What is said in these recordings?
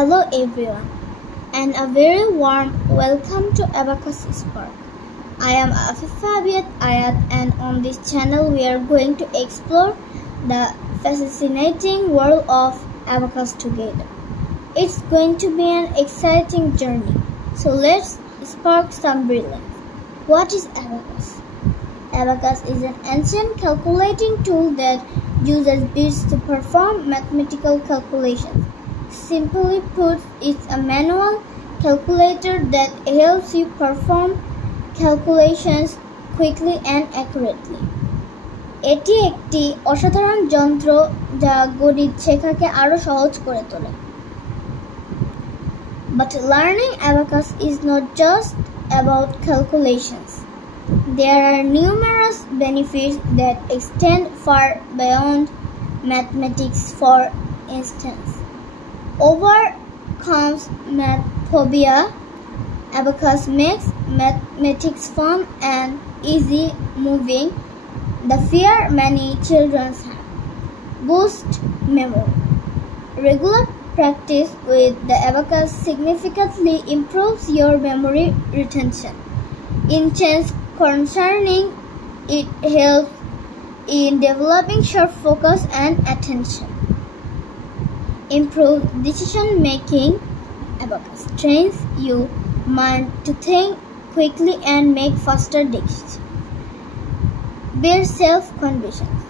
Hello everyone, and a very warm welcome to Abacus Spark. I am Afifa Ayat, and on this channel we are going to explore the fascinating world of Abacus together. It's going to be an exciting journey, so let's spark some brilliance. What is Abacus? Abacus is an ancient calculating tool that uses beads to perform mathematical calculations. Simply put, it's a manual calculator that helps you perform calculations quickly and accurately. এটি একটি অসাধারণ যন্ত্র যা গণিত শেখাকে আরো সহজ করে তোলে। But learning Abacus is not just about calculations. There are numerous benefits that extend far beyond mathematics. For instance, overcomes math phobia. Abacus makes mathematics fun and easy, moving the fear many children have. Boost memory. Regular practice with the Abacus significantly improves your memory retention. In chance concerning, it helps in developing sharp focus and attention. Improve decision making. Abacus trains your mind to think quickly and make faster decisions. Build self-confidence.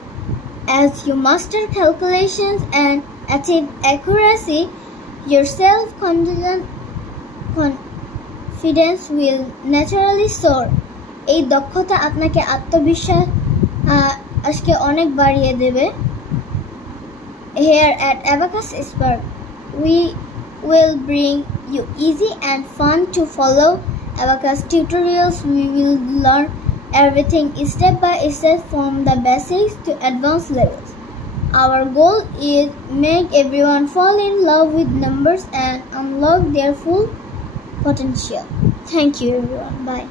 As you master calculations and achieve accuracy, your self-confidence will naturally soar. এই দক্ষতা আপনাকে আত্মবিশ্বাস আজকে অনেক বাড়িয়ে দেবে। Here at Abacus Spark, we will bring you easy and fun to follow Abacus tutorials. We will learn everything step by step from the basics to advanced levels. Our goal is make everyone fall in love with numbers and unlock their full potential. Thank you everyone. Bye.